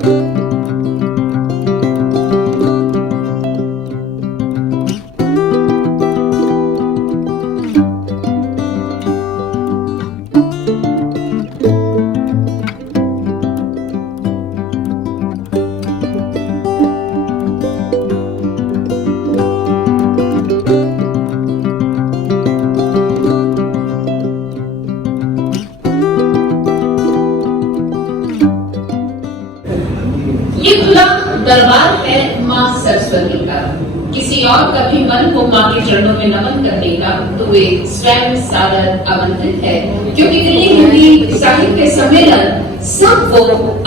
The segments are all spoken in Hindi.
ये खुला दरबार है माँ सरस्वती का। किसी और का भी मन को माँ के चरणों में नमन करने का तो वे स्वयं सादर आमंत्रित है, क्योंकि दिल्ली हिंदी साहित्य सम्मेलन सबको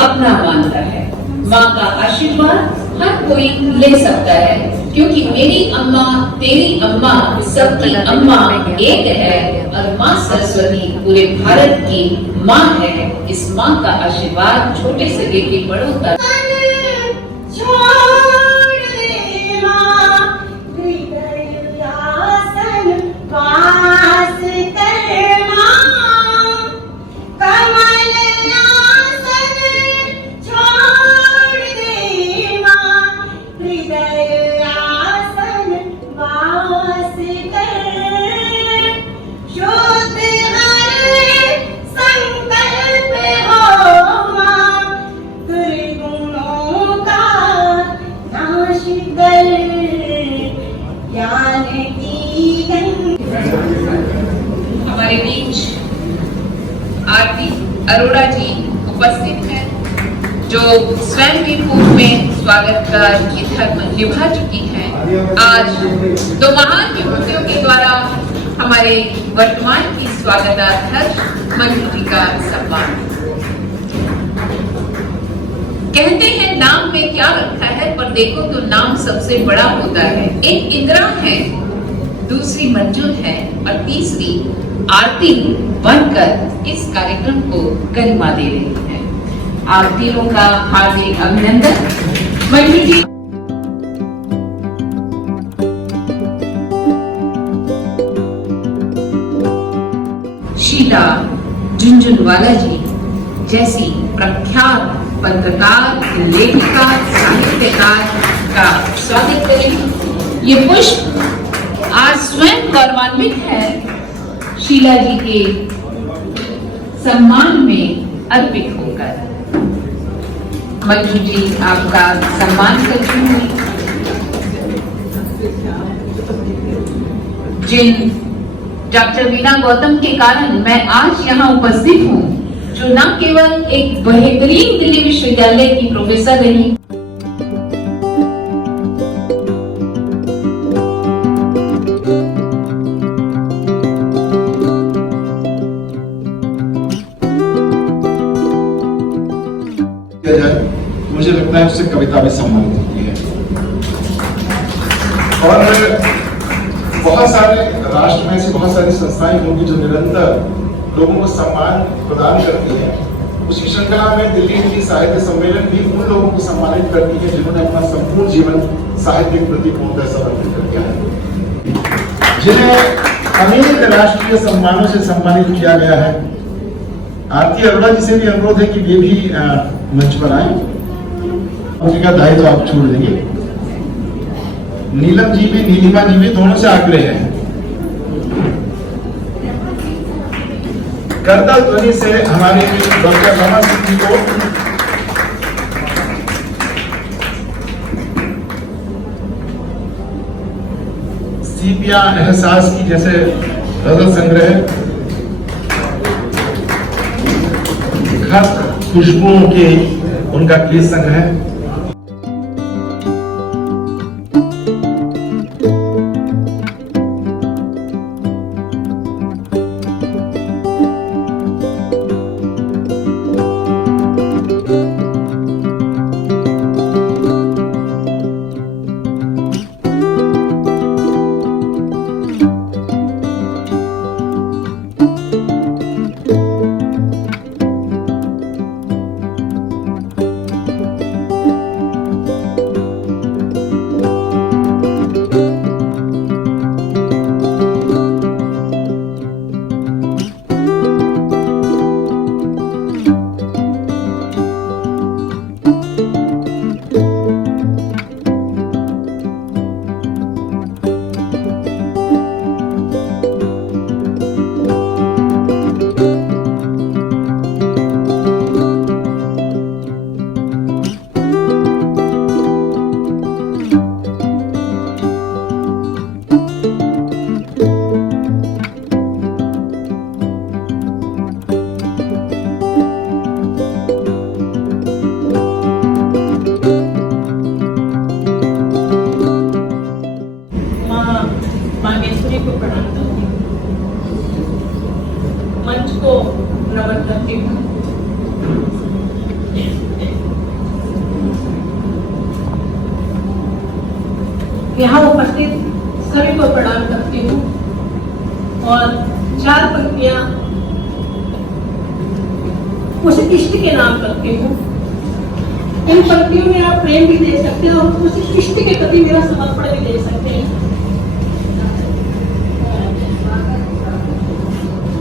अपना मानता है। माँ का आशीर्वाद हर कोई ले सकता है, क्योंकि मेरी अम्मा तेरी अम्मा सबकी अम्मा एक है और माँ सरस्वती पूरे भारत की माँ है। इस माँ का आशीर्वाद छोटे से लेके बड़ों तक। हमारे बीच आरती अरोड़ा जी उपस्थित हैं, जो स्वयं भी पूर्व में स्वागत का ये धर्म निभा चुकी हैं। आज दो महान विभूतियों के द्वारा हमारे वर्तमान की स्वागताध्यक्ष मंजू जी का सम्मान। कहते हैं नाम में क्या रखा है, पर देखो तो नाम सबसे बड़ा होता है। एक इंदिरा है, दूसरी मंजू है और तीसरी आरती बनकर इस कार्यक्रम को गरिमा दे रही है। आप तीनों का हार्दिक अभिनंदन। मंजू जी शीला झुंझुनवाला जी जैसी प्रख्यात पत्रकार, लेखिका, साहित्यकार का स्वागत करें। ये पुष्प आज स्वयं गौरवान्वित है शीला जी के सम्मान में अर्पित होकर। मंजू जी आपका सम्मान करती हूँ। जिन डॉक्टर वीणा गौतम के कारण मैं आज यहाँ उपस्थित हूँ, जो न केवल एक बेहतरीन दिल्ली विश्वविद्यालय की प्रोफेसर रही, मुझे लगता है उससे कविता भी सम्मानित होती है। और बहुत सारे राष्ट्र में ऐसी बहुत सारी संस्थाएं होंगी जो निरंतर लोगों को सम्मान प्रदान करती है। उसी श्रृंखला में दिल्ली हिंदी साहित्य सम्मेलन भी उन लोगों को सम्मानित करती है जिन्होंने अपना संपूर्ण जीवन साहित्यिक प्रतिपूर्णता समर्पित कर दिया है, जिन्हें अनेक राष्ट्रीय सम्मानों से सम्मानित किया गया है। आरती अरोड़ा जी से भी अनुरोध है कि वे भी मंच पर आए। उनका दायित्व आप छोड़ देंगे। नीलम जी भी, नीलिमा जी भी, दोनों से आग्रह है। करतल ध्वनि से हमारे डॉक्टर रमा सिंह जी को सीपिया एहसास की जैसे गजल संग्रह, खत खुशबुओं के उनका गीत संग्रह, यहाँ उपस्थित सभी को प्रणाम करती हूँ और 4 पंक्तियाँ उस इष्ट के नाम करती हूँ। इन पंक्तियों में आप प्रेम भी दे सकते हैं और उस इष्ट के प्रति मेरा समर्पण भी दे सकते हैं।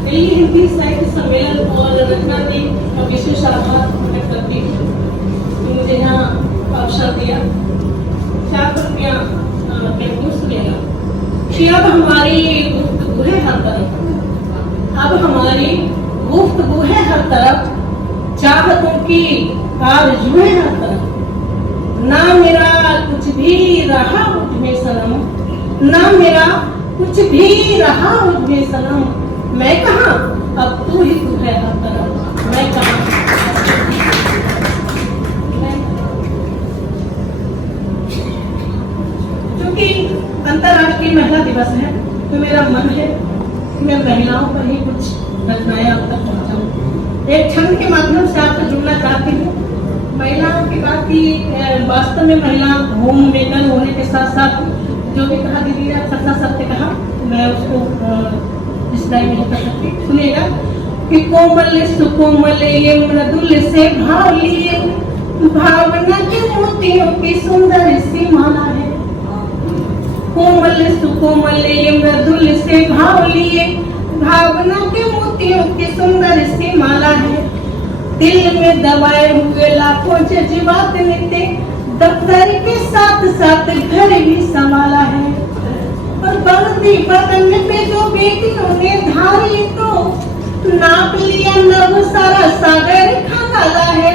दिल्ली हिंदी साहित्य सम्मेलन और रचना ने विशेष आभार प्रकट करती हूँ कि मुझे यहाँ अवसर दिया। 4 पंक्तियाँ सुनेगा कि अब हमारी गुफ्तगू है हर तरफ, अब हमारी गुफ्तगू है हर तरफ, चाहतों की आरज़ू है हर तरफ। ना मेरा कुछ भी रहा मुझमें सनम, ना मेरा कुछ भी रहा मुझमें सनम, मैं कहाँ अब तू ही तू है हर तरफ, मैं कहाँ। क्योंकि अंतर्राष्ट्रीय महिला दिवस है तो मेरा मन है कि मैं महिलाओं पर ही कुछ रचनाएं आप तक पहुंचाऊं। एक छंद के माध्यम से आपसे जुड़ना चाहती हूँ। महिलाओं की बात की वास्तव में महिला होम मेकर होने के साथ साथ जो भी कहा दीदी ने सच्चा सत्य कहा, मैं उसको डिस्क्राइब नहीं कर सकती। सुनिएगा कि कोमल सुकोमल ये मृदुल से भाव लिए, भावना के मोतियों की सुंदर सी माला है। कोमल सुकोमल ये मृदुल से भाव लिए, भावना के मोतियों की सुंदर सी माला है। दिल में दबाए हुए लाखों जज्बात नित्य, दफ्तर के साथ साथ घर भी संभाला है। और बंदी बदन पे जो बेटियों ने धारी तो नाप लिया नभ सारा सागर खंगाला है।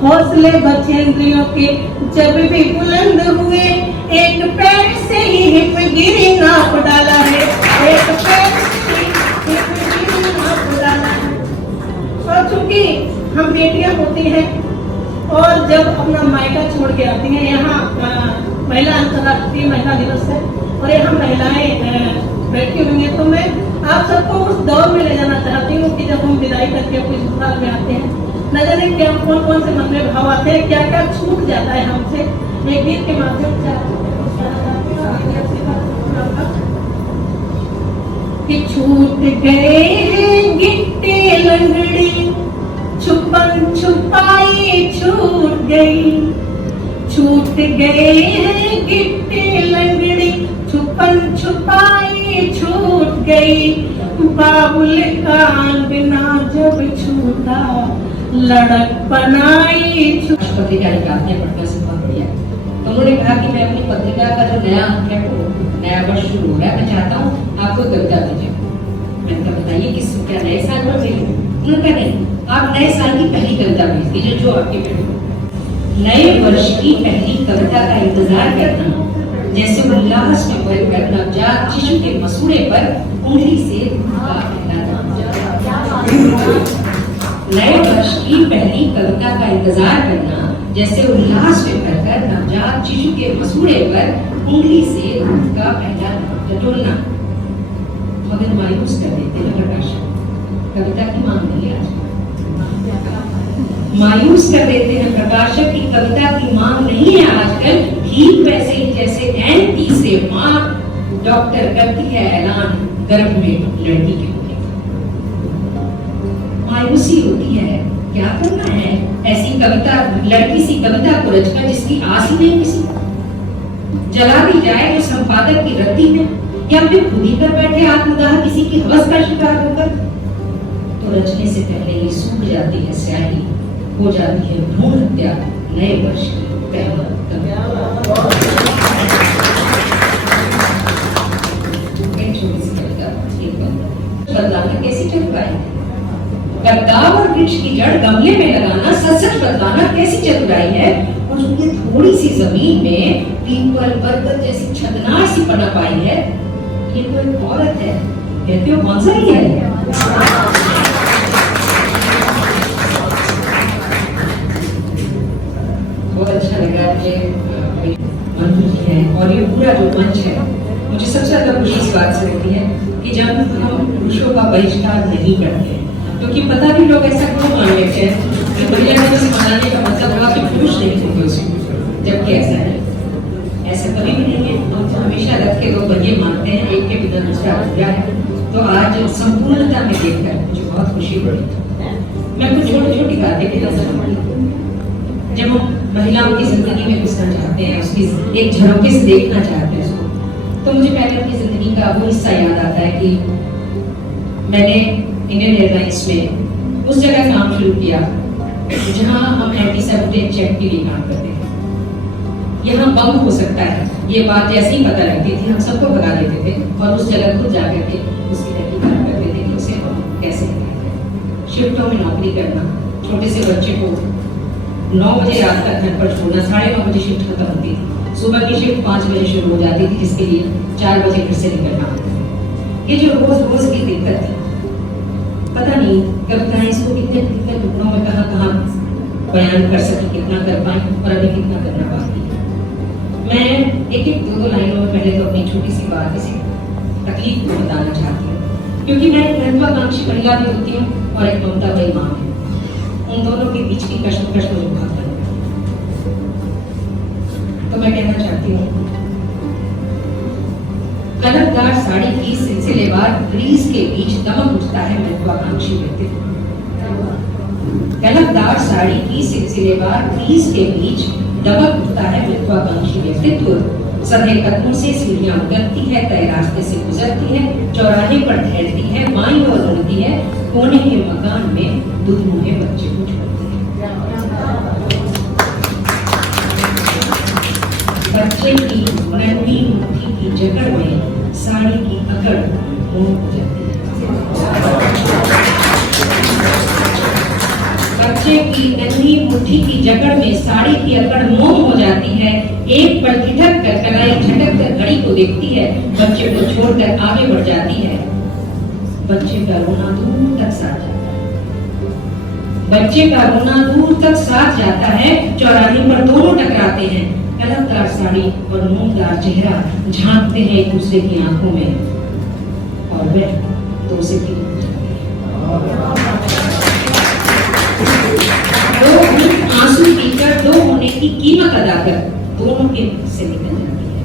हौसले बचेंद्रियों के जब भी बुलंद हुए, एक पैर से ही हिमगिरी नाप डाला है, एक पैर से ही हिमगिरी नाप डाला है। और चूंकि हम बेटियां होती हैं और जब अपना मायका छोड़ के आती हैं, यहाँ महिला अंतर्राष्ट्रीय महिला दिवस है और यहाँ महिलाएं बैठी हुई हैं, तो मैं आप सबको उस दौर में ले जाना चाहती हूँ कि जब हम विदाई करके अपने ससुराल में आते हैं, न जाने क्या कौन कौन से मन में भाव आते हैं, क्या क्या छूट जाता है हमसे। एक गीत के माध्यम से कि छूट गए हैं गिट्टे लंगड़ी, छुपन छुपाई छूट गई। छूट गए हैं गिट्टे लंगड़ी, छुपन छुपाई छूट गई। बाबुल का अंगना जब छूटा, लड़क बनाई। पत्रिका निकालते हैं पटना से, बहुत बढ़िया। तो उन्होंने कहा कि मैं अपनी पत्रिका का जो नया नया वर्ष शुरू हो रहा है, मैं चाहता हूँ आपको कविता भेजें। मैंने कहा बताइए किस क्या नए साल में भेजूं? उन्होंने कहा नहीं, आप नए साल की पहली कविता भेज दीजिए जो आपके पे हो। नए वर्ष की पहली कविता का इंतजार करना, जैसे उल्लास में भरकर नवजात शिशु के मसूड़े पर उंगली से नए वर्ष की पहली कविता का इंतजार करना, जैसे उल्लास में भरकर नवजात शिशु के मसूड़े पर उंगली से दूध का पहला टटोलना। मगर मायूस कर देते हैं प्रकाशक, कविता की मांग नहीं है आज। मायूस कर देते हैं प्रकाशक की कविता की मांग नहीं है आजकल। ठीक वैसे ही जैसे एंटी से माँ डॉक्टर करती है ऐलान गर्भ में लड़की के होने का। मायूसी होती है, क्या करना है ऐसी कविता, लड़की सी कविता को रचकर जिसकी आस ही नहीं किसी। जला दी जाए तो संपादक की रद्दी में, या फिर खुद ही कर बैठे आत्मदाह किसी की हवस का शिकार होकर। तो रचने से पहले ही सूख जाती है स्याही, हो जाती है भ्रूण हत्या नए वर्ष की पहला बदलाना कैसे चल पाए? गद्दार और वृक्ष की जड़ गमले में लगाना सच सच बदलाना कैसी चतुराई है। और उसने थोड़ी सी जमीन में पीपल बरगद जैसी छदनार सी पना पाई है। ये तो एक औरत है, कहते हो कौन सा ही है? बहुत अच्छा लगा मुझे मंजू जी है और ये पूरा जो मंच है। मुझे सबसे ज्यादा खुशी इस बात से होती है कि जब हम पुरुषों का बहिष्कार नहीं करते, क्योंकि पता भी लोग ऐसा क्यों मान लेते हैं कि महिला दिवस मनाने का मतलब हुआ कि पुरुष नहीं होते उसमें, जबकि ऐसा नहीं, ऐसा कभी भी हमें देखकर मुझे बहुत खुशी हुई। मैं कुछ छोटी छोटी बातें भी बताना चाहूंगी। जब हम महिलाओं की जिंदगी में घुसना चाहते हैं, उसकी एक झरोखे से देखना चाहते हैं उसको, तो मुझे पहले अपनी जिंदगी का वो हिस्सा याद आता है कि मैंने इंडियन एयरलाइंस में उस जगह काम शुरू किया जहां हम एंटी सैबोटेज चेक के लिए काम करते हैं। यहाँ बम हो सकता है, ये बात जैसे ही पता लगती थी हम सबको भगा देते थे और उस जगह खुद जाकर के उसकी तहकीकात करते थे कि उसे बम कैसे लगाया। शिफ्टों में नौकरी करना, छोटे से बच्चे को 9 बजे रात तक घर पर छोड़ना, 9:30 बजे शिफ्ट खत्म होती थी, सुबह की शिफ्ट 5 बजे शुरू हो जाती थी, जिसके लिए 4 बजे घर से निकलना। ये जो रोज रोज की दिक्कत थी, पता नहीं कविताएं इसको कितने कितने टुकड़ों में कहाँ बयान कर सकी, कितना कर पाई और अभी कितना करना बाकी है। मैं एक एक दो लाइनों में पहले तो अपनी छोटी सी बात, इसी तकलीफ को बताना चाहती हूँ, क्योंकि मैं एक महत्वाकांक्षी महिला भी होती हूँ और एक ममता भरी माँ हूँ। उन दोनों के बीच की कश्मकश मुझे बहुत लगता है। तो मैं कहना चाहती हूँ, कलरदार साड़ी की सिलसिलेवार ग्रीस के बीच दमक उठता है महत्वाकांक्षी व्यक्तित्व। कलरदार साड़ी की सिलसिलेवार ग्रीस के बीच दमक उठता है महत्वाकांक्षी व्यक्तित्व। सधे कदमों से सीढ़ियां उतरती है, तय रास्ते से गुजरती है, चौराहे पर ठहरती है, माई और उड़ती है, कोने के मकान में दूध मुहे बच्चे को छोड़ती है। बच्चे की नन्ही मुट्ठी की जकड़ में साड़ी की अकड़ मोह हो जाती है। बच्चे की नन्ही मुट्ठी की जकड़ में साड़ी की अकड़ मोह हो जाती है। एक पल ठिठक कर कलाई झटक कर घड़ी को देखती है, बच्चे को छोड़कर आगे बढ़ जाती है। बच्चे का रोना दूर तक साथ जाता है। बच्चे का रोना दूर तक साथ जाता है। चौराहे पर दोनों टकराते हैं। कलरदार साड़ी और मूंगदार चेहरा झांकते हैं एक दूसरे की आंखों में और वह दो से तीन हो जाती है। आंसू पीकर दो होने की कीमत अदा कर दोनों के बीच से निकल जाती है।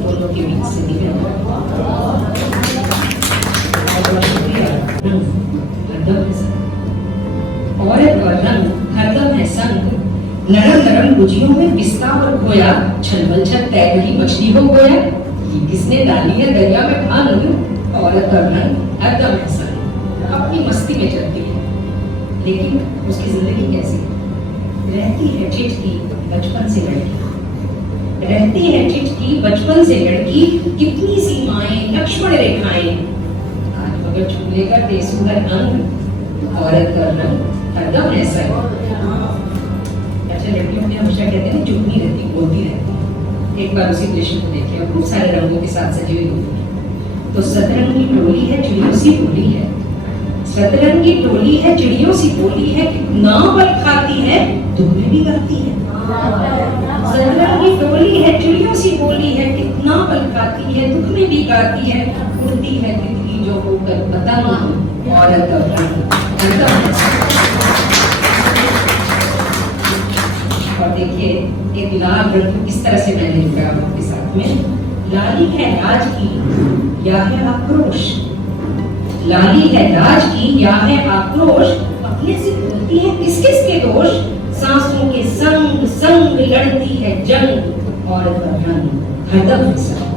दोनों के बीच से निकल औरत और रंग हरदम है संग। नरम नरम गुजियों में पिस्ता और खोया, छलबल छल तैर रही मछली हो गोया। ये किसने डाली है दरिया में भांग। औरत और रंग हरदम है संग, अपनी मस्ती में चलती है, लेकिन उसकी जिंदगी कैसी रहती है ठिठकी बचपन से लड़की। रहती है ठिठकी बचपन से लड़की। कितनी सीमाएं लक्ष्मण रेखाएं आज मगर छू लेगा तेसुगर अंग। औरत और रंग हरदम है संग। लड़कियों ने हमेशा कहते हैं चुप नहीं रहती, बोलती रहती। एक बार उसी कृष्ण को देखिए, बहुत सारे रंगों के साथ सजी हुई होती। तो सतरंगी टोली है, चिड़ियों सी बोली है। सतरंगी टोली है, चिड़ियों सी बोली है, कितना बल खाती है, तुम्हें भी गाती है। सतरंगी टोली है, चिड़ियों सी बोली है, कितना बल खाती है, दुख में भी गाती है। उड़ती है तितली जो होकर पतंग। औरत और रंग। और देखिए एक लाल रंग किस तरह से मैंने लिखा आपके साथ में। लाली है राज की या है आक्रोश। लाली है राज की या है आक्रोश। अपने से बोलती है किस किस के दोष। सांसों के संग संग लड़ती है जंग। औरत और रंग हरदम है संग।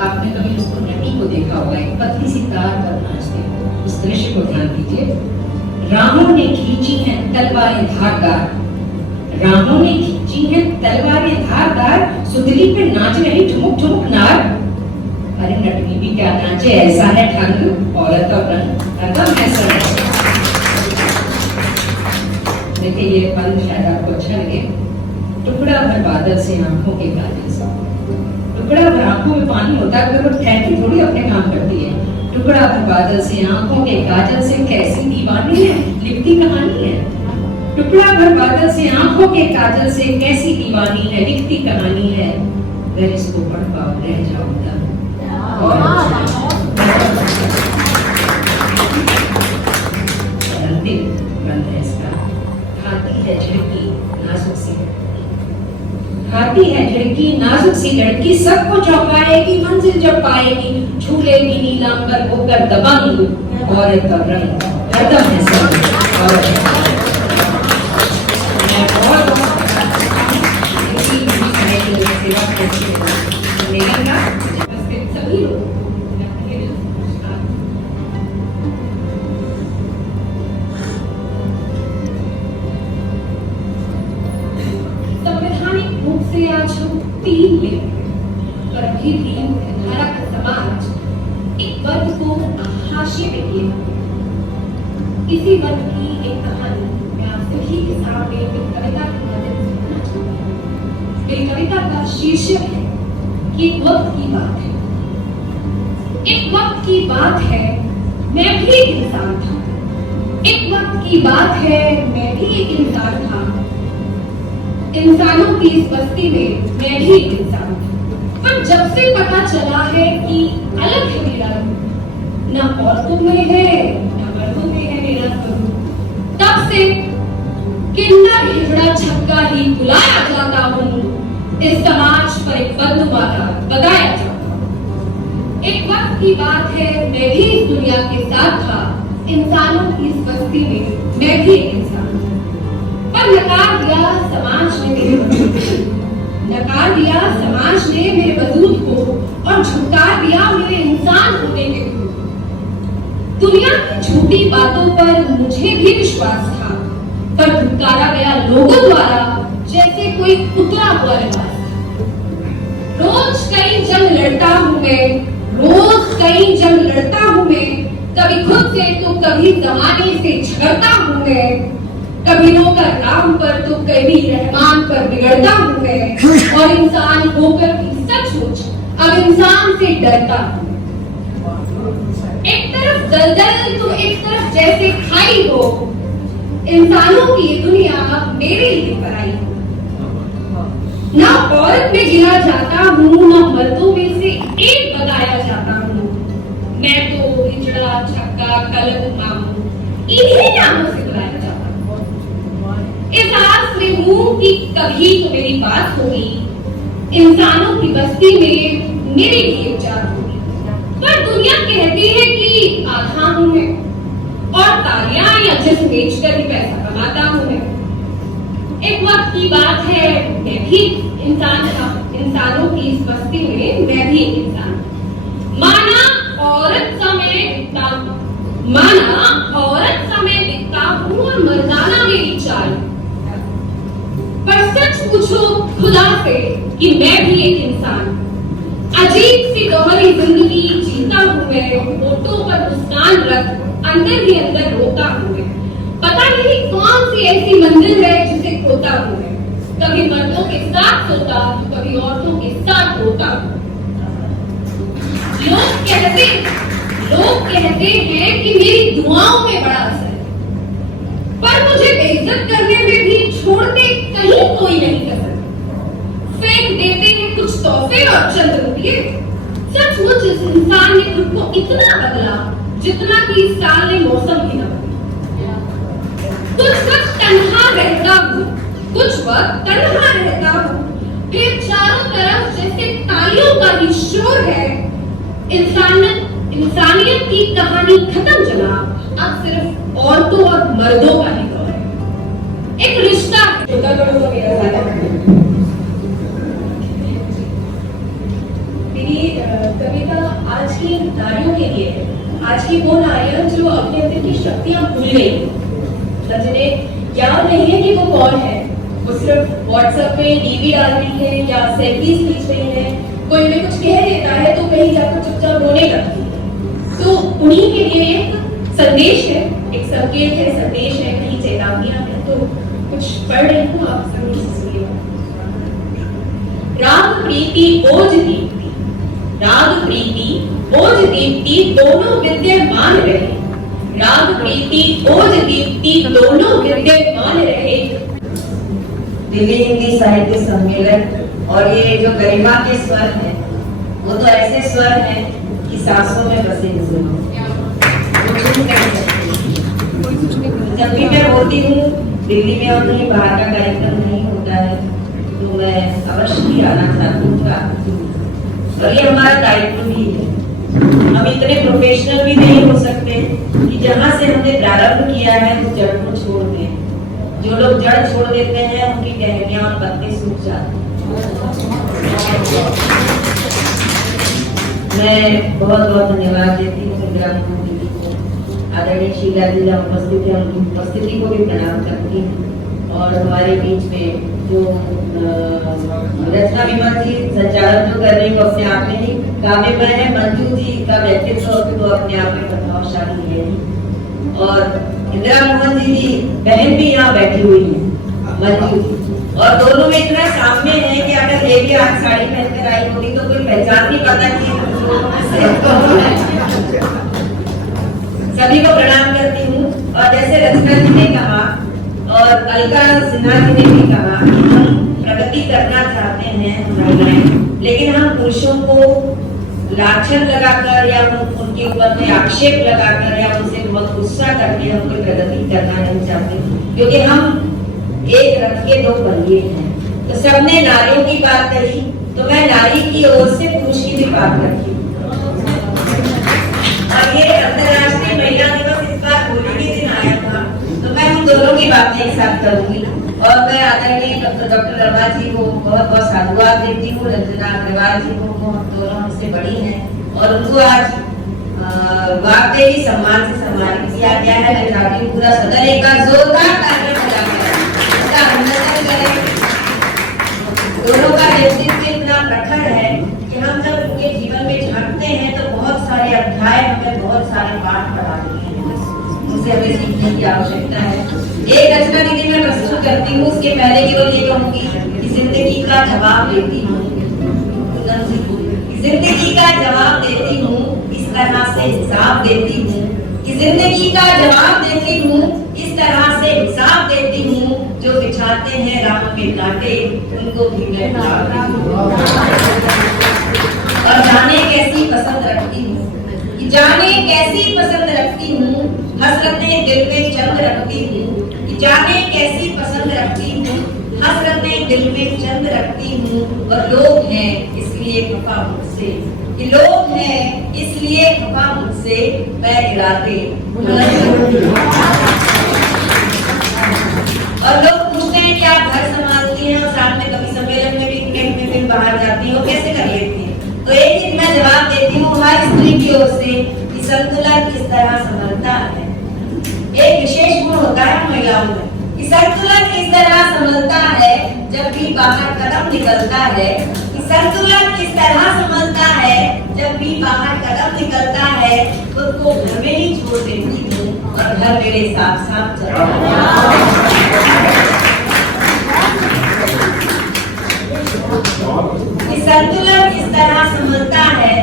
आपने कभी उसको नटी को देखा होगा, एक पतली सी तार पर नाचते हो, उस दृश्य को ध्यान दीजिए। राहों ने खींची हैं तलवारें धारदार। राहों ने खींची हैं तलवारें धारदार। सुतली पे नाच रही ठुमुक ठुमुक नार। अरे नटनी भी क्या नाचे, ऐसा है ढंग। औरत और रंग हरदम ऐसा है। देखिए ये पल शायद आपको अच्छा लगे। टुकड़ा भर बादल से आंखों के काजल से। टुकड़ा भर आंखों में पानी होता है, अगर वो ठहरती थोड़ी अपने काम करती है। टुकड़ा भर बादल से आंखों के काजल से कैसी दीवानी है, लिखती कहानी है। टुकड़ा भर बादल से आंखों के काजल से कैसी दीवानी है, लिखती कहानी है। अगर इसको पढ़ पाओ रह जाऊंगा। अंतिम बंद है इसका। खाती है झड़की नाजुक सी, खाती है झड़की नाजुक सी लड़की, सबको चौंकाएगी मंजिल जब पाएगी, झूलेगी नीलांबर होकर दबंग औरत का रंग हरदम है सब औरत। मैं बहुत सेवा करती हूँ लेकिन सभी लोग संवैधानिक रूप से आज हम 3 में पर अभी भी भारत समाज एक वर्ग को हाशिए पे किया। इसी वर्ग की एक कहानी मैं आप सभी के सामने एक कविता के माध्यम से सुनाना चाहती हूँ। मेरी कविता का शीर्षक है कि एक वक्त की बात है। एक वक्त की बात है मैं भी एक इंसान था। एक वक्त की बात है मैं भी एक इंसान था। इंसानों की इस बस्ती में मैं भी एक इंसान था। पर जब से पता चला है कि अलग है मेरा रूप, ना औरतों में है ना मर्दों में है मेरा स्वरूप, तब से किन्नर हिजड़ा छक्का ही बुलाया जाता हूँ। इस समाज पर एक बदनुमा बताया जाता हूँ। एक वक्त की बात है मैं भी इस दुनिया के साथ था। इंसानों की इस बस्ती में मैं भी एक इंसान था। पर नकार दिया समाज ने मेरे वजूद को और झुका दिया मेरे इंसान होने के रूप। दुनिया की झूठी बातों पर मुझे भी विश्वास था, पर धुतकारा गया लोगों द्वारा जैसे कोई उतरा हुआ लिबास। रोज कई जंग लड़ता हूँ मैं, कभी खुद से तो कभी जमाने से झगड़ता हूँ मैं, कभी रोकर राम पर तो कभी रहमान पर बिगड़ता हूँ मैं, और इंसान होकर भी सचमुच अब इंसान से डरता हूँ। एक तरफ दलदल तो एक तरफ जैसे खाई हो, इंसानों की ये दुनिया मेरे लिए पराई हो। ना औरत में गिना जाता हूँ, ना मर्दों में से एक बताया जाता हूँ। मैं तो हिजड़ा छक्का कलंक हूँ, इन्हीं नामों से बुलाया जाता हूँ। इस आस में हूँ कि कभी तो मेरी बात होगी, इंसानों की बस्ती में मेरी भी इजाजत होगी। पर दुनिया कहती है कि आधा हूँ मैं, और तालियां या जिस्म बेचकर ही पैसा कमाता हूँ मैं। एक वक्त की बात है मैं भी इंसान था। इंसानों की इस बस्ती में मैं भी एक इंसान। माना औरत समय दिखता हूँ और मर्दाना मेरी चाल, पर सच पूछो खुदा से कि मैं भी एक इंसान। अजीब सी दोहरी जिंदगी जीता हूँ मैं, होठों पर मुस्कान रख अंदर ही अंदर रोता हूँ मैं। पता नहीं कौन सी ऐसी मंजिल है जिसे खोता हूँ मैं। कभी मर्दों के साथ सोता तो कभी औरतों के साथ रोता हूँ। लोग कहते हैं कि मेरी दुआओं में बड़ा असर है, पर मुझे बेइज्जत करने में भी छोड़ते कहीं कोई नहीं कसर। फेंक देते हैं कुछ तोहफे और चंद रुपये। सचमुच इस इंसान ने खुद को इतना बदला जितना कि इस साल ने मौसम भी न बदला। कुछ वक्त तन्हा रहता हूँ, फिर चारों तरफ जैसे तालियों का ही शोर है। इंसानियत की कहानी खत्म जनाब, अब सिर्फ औरतों और मर्दों का ही दौर है। एक रिश्ता मेरी कविता आज की नारियों के लिए है। आज की वो नारियां जो अपने अंदर की शक्तियां भूल गई, जिन्हें याद नहीं है कि वो कौन है। वो सिर्फ व्हाट्सएप पे डीवी डाल रही है या सेल्फीज खींच रही है। कोई भी कुछ कह देता है तो कहीं जाकर चुपचाप रोने लगती है। तो उन्हीं के लिए एक संदेश है, एक संकेत है, संदेश है, कहीं चेतावनियां है। तो कुछ पढ़ रही हूँ, आप जरूर सुनिए। राग प्रीति ओज दीप्ति दोनों विद्यमान रहे। राग प्रीति ओज दीप्ति दोनों विद्यमान रहे। दिल्ली हिंदी साहित्य सम्मेलन और ये जो गरिमा के स्वर हैं, वो तो ऐसे स्वर हैं कि सांसों में बसे हुए हैं। जब भी मैं बोलती हूँ दिल्ली में और कहीं बाहर का कार्यक्रम नहीं होता है, तो मैं अवश्य ही आना चाहती हूँ। और ये हमारा दायित्व भी है। हम इतने प्रोफेशनल भी नहीं हो सकते कि जहाँ से हमने प्रारंभ किया है उस जड़ को छोड़ दें। जो लोग जड़ छोड़ देते हैं उनकी टहनियां और पत्ते सूख जाते हैं। मैं बहुत बहुत धन्यवाद देती हूँ इंदिरा मोहन दीदी को, आदरणीय शीला जी उपस्थित है, उनकी उपस्थिति को भी प्रणाम करती हूँ। और हमारे बीच में जो रचना विमल जी संचालन जो कर रही है अपने आप में ही काव्यमय है। मंजू जी का व्यक्तित्व तो अपने आप में प्रभावशाली है। और इंदिरा मोहन जी बहन भी यहाँ बैठी हुई है, मंजू जी, और दोनों में इतना सामने है कि अगर ये भी आज साड़ी पहनकर आई होगी तो कोई पहचान नहीं पाता कि सभी को प्रणाम करती हूँ। और जैसे रचना जी ने कहा और अलका सिन्हा जी ने भी कहा, हम प्रगति करना चाहते हैं महिलाएं, लेकिन हम पुरुषों को लाछन लगाकर या उनके ऊपर में आक्षेप लगाकर या उनसे बहुत गुस्सा करके हम कोई प्रगति करना नहीं चाहते, क्योंकि हम एक रथ के दो पहिए हैं। तो सबने नारियों की बात कही, तो मैं नारी की ओर से पुरुष की भी बात करती हूँ। और ये अंतर्राष्ट्रीय महिला दिवस इस बार होली के दिन आया था, तो मैं उन दोनों की बातें एक साथ करूंगी। और मैं आदरणीय डॉक्टर वर्मा जी को बहुत बहुत साधुवाद देती हूँ, रंजना अग्रवाल जी को, हम दोनों हमसे बड़ी हैं और उनको आज वाकई सम्मान से सम्मानित किया गया है। मैं चाहती हूँ पूरा सदन एक बार जोरदार तालियां बजाकर उसका अभिनंदन करें। दोनों का व्यक्तित्व इतना प्रखर है कि हम जब उनके जीवन में झांकते हैं तो बहुत सारे अध्याय हमें बहुत सारे पाठ पढ़ाते हैं, उनसे हमें सीखने की आवश्यकता है। एक रचना दीदी मैं प्रस्तुत करती हूँ, उसके पहले केवल ये कहूंगी कि जिंदगी का जवाब देती हूँ, जिंदगी का जवाब देती हूँ, इस तरह से हिसाब देती हूँ, कि जिंदगी का जवाब देती हूँ, इस तरह से हिसाब देती हूँ। जो बिछाते हैं राह में कांटे, उनको भी मैं उतारती हूँ। और जाने कैसी पसंद रखती हूँ, कि जाने कैसी पसंद रखती हूँ, हसरतें दिल में चंद रखती हूँ, कि जाने कैसी पसंद रखती हूँ, हसरतें दिल में चंद रखती हूँ। और लोग हैं इसलिए खफा मुझसे, कि लोग हैं इसलिए खफा मुझसे, मैं इरादे और लोग पूछते हैं कि आप घर संभालती हैं और साथ में कभी सम्मेलन में भी कहीं फिर बाहर जाती हो, कैसे कर लेती हैं? तो एक ही मैं जवाब देती हूँ हर स्त्री की ओर से कि संतुलन किस तरह संभलता है। एक विशेष गुण होता है महिलाओं में कि संतुलन किस तरह संभलता है जब भी बाहर कदम निकलता है, कि संतुलन किस तरह संभलता है जब भी बाहर कदम निकलता है। खुद को घर में ही छोड़ देती हूँ और घर मेरे साथ साथ चलता है। संतुलन किस तरह संभलता है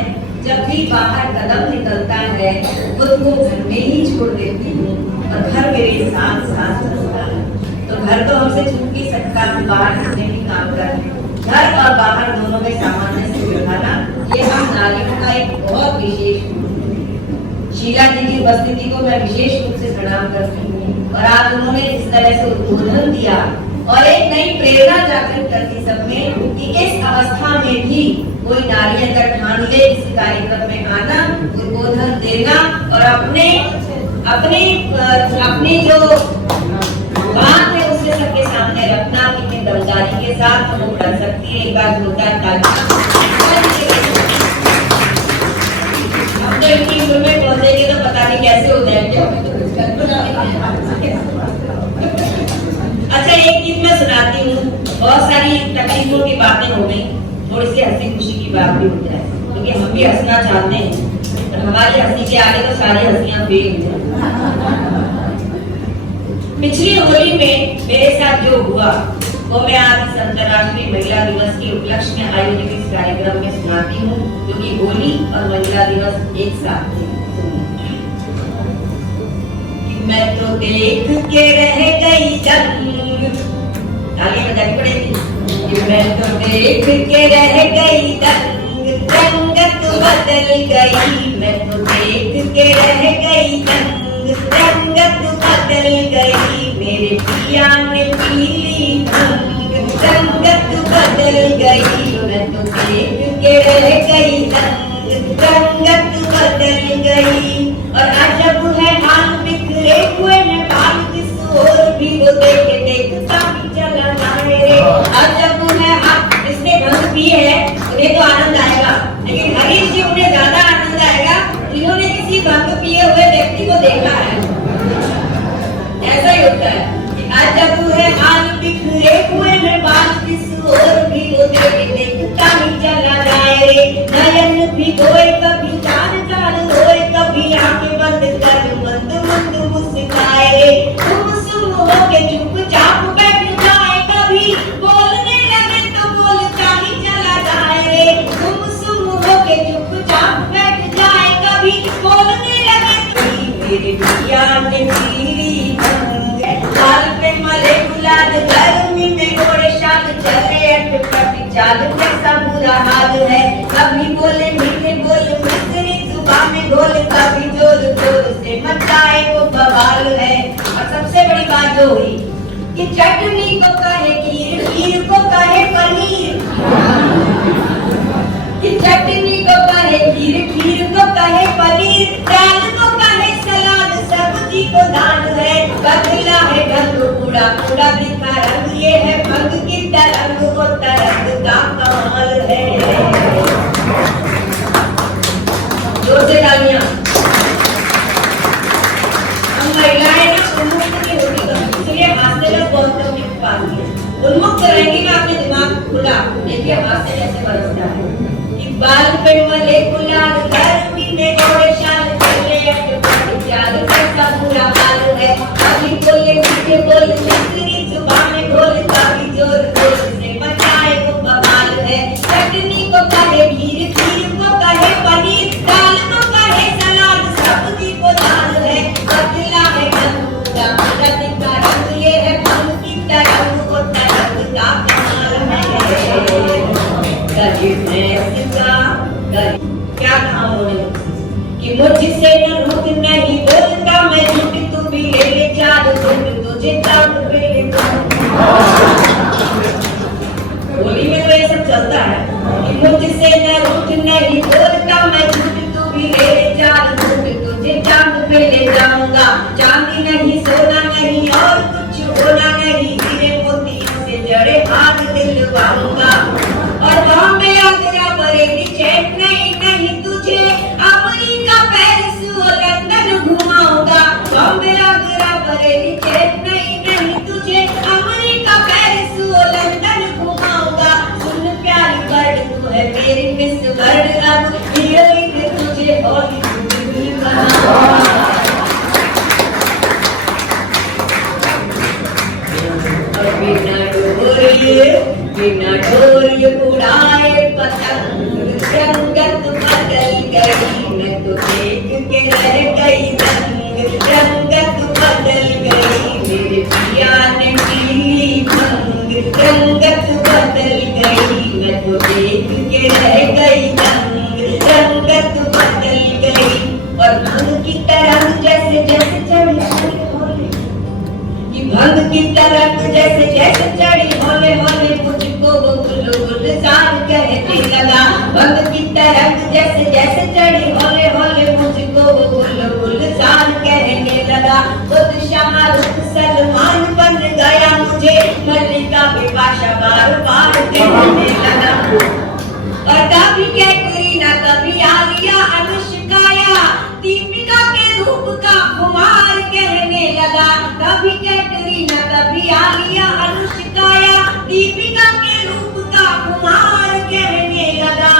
जब भी बाहर कदम निकलता है, खुद को घर में ही छोड़ देती हूँ और घर मेरे साथ साथ चलता है। तो घर तो हमसे छूट नहीं सकता, हम बाहर जितने भी काम करते हैं, घर और बाहर दोनों में सामान्य से निभाना, ये हम नारियों का एक बहुत विशेष गुण है। शीला जी की उपस्थिति को मैं विशेष रूप से प्रणाम करती हूँ और आज उन्होंने इस तरह से उद्बोधन दिया और एक नई प्रेरणा जागृत कर दी सब में कि इस अवस्था में भी कोई नारी अगर ठान ले इस कार्यक्रम में आना, उद्बोधन देना और अपनी जो बात है उसे सबके सामने रखना, कितनी दमदारी के साथ वो कर सकती है। एक बार जोरदार हम तो इतनी उम्र में पहुंचेंगे तो पता नहीं कैसे हो जाएंगे। अच्छा, एक चीज मैं सुनाती हूँ, बहुत सारी तकलीफों की बातें हो गई, थोड़ी सी हंसी खुशी की बात भी हो जाए, क्योंकि हम भी हंसना चाहते हैं और हमारी हंसी के आगे तो सारी हंसियां फेल हो जाए। पिछली होली में मेरे साथ जो हुआ वो मैं आज इस अंतर्राष्ट्रीय महिला दिवस के उपलक्ष्य में आयोजित इस कार्यक्रम में सुनाती हूँ, क्योंकि होली और महिला दिवस एक साथ थे। मैं तो देख के रह गई दंग, ताली बजानी पड़ेगी। मैं तो देख के रह गई दंग, रंगत बदल गई। मैं तो देख के रह गई दंग, रंगत बदल गई। मेरे पिया ने पीली रंग, रंगत बदल गई, मैं तो देख के रह गई दंग, रंगत बदल गई। और अजब है हाल बिखरे हुए हैं बाल, किस ओर भी वो देखे देखता भी चला जाए रे। अजब है हाल, इसने भंग पी है उन्हें तो आनंद आएगा, लेकिन हरीश जी उन्हें ज्यादा आनंद आएगा जिन्होंने किसी भंग पिए हुए व्यक्ति को देखा है। ऐसा ही होता है कि अजब है हाल बिखरे हुए हैं बाल, किस ओर भी वो देखे देखता ही चला जाए रे। नयन भी गोए कभी चार चार होए, कभी आंखें बंद कर मंद मंद मुस्काए रे। तुम सुम होके चुपचाप बैठ जाए, कभी बोलने लगे तो बोलता ही चला जाए रे। तुम सुम होके चुपचाप बैठ जाए, कभी बोलने लगे मेरे पिया ने पीली भंग, लाल पे मले गुलाल, गर्मी में घोड़े शाल, चले अटपट चाल, कैसा बुरा हाल है। कभी बोले मीठे बोल मिश्री जुबान में घोल, कभी जोर जोर से मचाए वो बवाल है। और सबसे बड़ी बात जो हुई कि चटनी को कहे खीर, खीर को कहे पनीर, कि चटनी को कहे खीर, खीर को कहे पनीर, दाल को कहे सलाद, सब्जी को दाल है। बदला है ढंग पूरा पूरा दिखा रंग, ये है भंग की तरंग, वो तरंग का कमाल है। जोर से तालियां। हम महिलाएं ना उन्मुक्त नहीं होती कभी, इसलिए हास्य में बहुत कम पाती है। उन्मुक्त रहेंगी ना, आपके दिमाग खुला, देखिए हास्य कैसे बरसता है। बाल पे मले गुलाल, गर्मी में घोड़े शाल, चले अटपट चाल, कैसा बुरा हाल है। कभी बोले मीठे बोल मिश्री जुबान में घोल, कभी जोर जोर से मचाए वो बवाल है। चटनी को कहे खीर, खीर को कहे पनीर, दाल को कहे सलाद, सब्जी को दाल है। बदला है ढंग पूरा पूरा दिखा रंग, ये है भंग की तरंग, वो तरंग का कमाल है। क्या कहा उन्होंने कि मुझसे न रुक नहीं बोलता मैं झूठ, तू भी ले ले चार झूठ, तुझे चाट पे ले। होली में तो ये सब चलता है कि मुझसे न रुक नहीं बोलता मैं झूठ, तू भी ले ले चार झूठ, तुझे चांद पे ले जाऊंगा। चांदी नहीं सोना नहीं और कुछ होना नहीं, हीरे मोतियों से जड़े हाथ दिलवाऊंगा। और बॉम्बे आगरा बरेली चेन्नई नहीं तुझे, अमेरिका पेरिस लंदन घुमाऊंगा। बॉम्बे आगरा बरेली चेन्नई नहीं तुझे, अमेरिका पेरिस लंदन घुमाऊंगा। सुन प्यारी वर्ड तू है मेरी मिस वर्ड, अब हीरोइन तुझे हॉलीवुड में बनाऊंगा। बिना डोरी उड़ाए पतंग, रंगत बदल गई, मैं तो देख के रह गई दंग, रंगत बदल गई। मेरे पिया ने पीली भंग, रंगत बदल गई, मैं तो देख के रह गई दंग, रंगत बदल गई। और भंग की तरंग जैसे जैसे चढ़ी, भंग की तरंग जैसे जैसे चढ़ी, होले होले मुझको वो गुलजार कहने लगा। भंग की तरंग जैसे जैसे चढ़ी, होले होले मुझको वो गुलजार कहने लगा। खुद शाहरुख सलमान बन गया मुझे, मल्लिका बिपाशा बार बार कहने लगा। और कभी कैटरीना कभी आलिया अनुष्का, दीपिका के रूप का खुमार कहने लगा। कभी कैटरीना कभी आलिया अनुष्का, दीपिका के रूप का खुमार कहने लगा।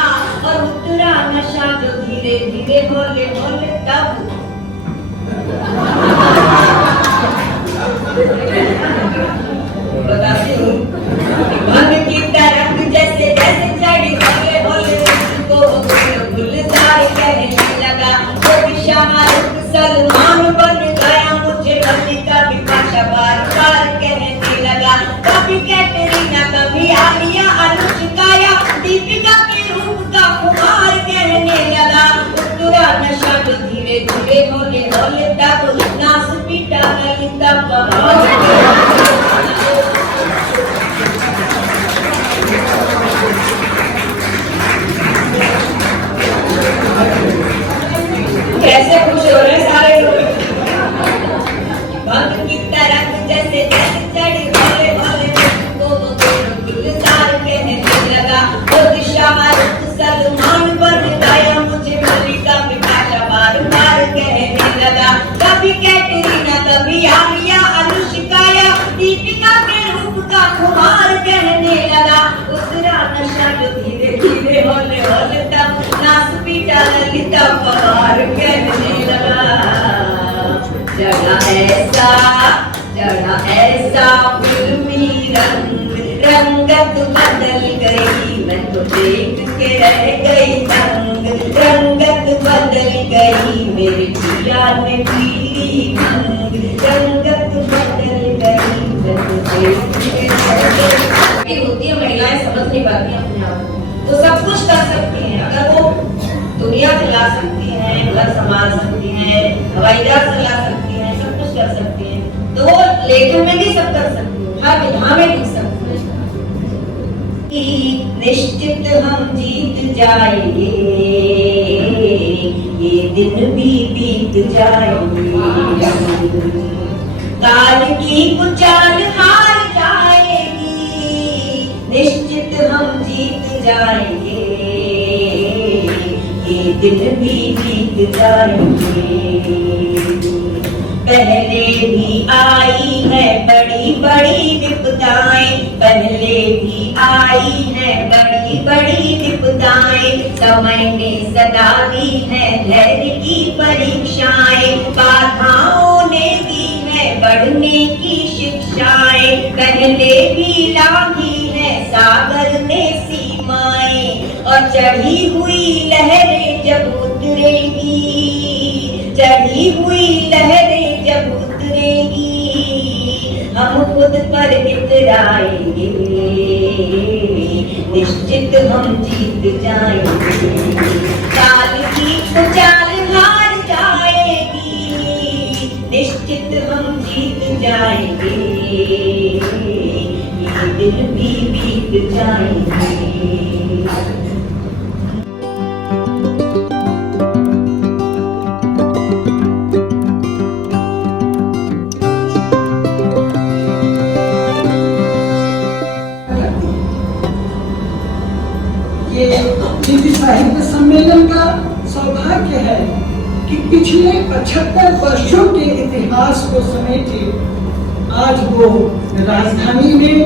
और उतरा नशा जो धीरे धीरे होले होले, तब बताती हूँ भंग की तरंग जैसे जैसे चढ़ी, होले होले मुझको गुलजार कहने लगा। कभी शाहरुख सलमान बन गया मुझे, मल्लिका बिपाशा बार बार कहने लगा। कभी कैटरीना कभी आलिया अनुष्का, दीपिका के रूप का खुमार कहने लगा। उतरा नशा जो धीरे धीरे होले होले, तब नास पीटा ललिता पहाड़। कैसे खुश हो रहे हैं सारे लोग। भंग की तरह जैसे जस चढ़ी भोले भोले को गुलजार कहने लगा। वो शाहरुख सलमान बन गया, मुझे मल्लिका बिपाशा बार बार कहने लगा। कभी कैटरीना कभी आलिया अनुष्का या दीपिका के रूप का खुमार कहने लगा। उतरा नशा जो धीरे धीरे होले होले तब नाच पीटा ललिता पवार कहने लगा। चढ़ा ऐसा फिल्मी रंग, रंगत बदल गई, मैं तो देख के रह गई दंग। रंगत बदल गई मेरे जिया में पीली रंग, रंगत बदल गई मैं तो देख के रह गई। होती है महिलाएं समझ नहीं पाती अपने आप को, तो सब कुछ कर सकती हैं। अगर वो दुनिया चला सकती हैं, घर संभाल सकती हैं, हवाई जहाज चला सकती हैं, सब कुछ कर सकती हैं, तो वो लेखन में भी सब कर सकती हैं, हर विधा में लिख सकती हैं। निश्चित हम जीत जाएंगे, ये दिन भी बीत जाएंगे। काल की कुचाल हार जाएगी, निश्चित हम जीत जाएंगे, ये दिन भी बीत जाएंगे। पहले भी आई है बड़ी बड़ी विपदाएं, पहले भी आई है बड़ी बड़ी विपदाएं। समय ने सदा दी है धैर्य की परीक्षाएं, बाधाओं ने दी है बढ़ने की शिक्षाएं। पहले भी लांघी है सागर ने सीमाएं, और चढ़ी हुई लहरें जब उतरेगी, चढ़ी हुई लहरें जब उतरेगी, हम खुद पर इतराएंगे, निश्चित हम जीत जाएंगे। काल की कुचाल हार जाएगी, निश्चित हम जीत जाएंगे, ये दिन भी बीत जाएंगे। हिंदी साहित्य सम्मेलन का सौभाग्य है कि पिछले 75 वर्षों के इतिहास को समेटे आज वो राजधानी में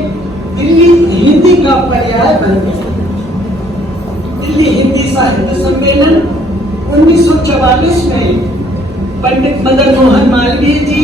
दिल्ली हिंदी का पर्याय बन गया। दिल्ली हिंदी साहित्य सम्मेलन 1944 में पंडित मदन मोहन मालवीय जी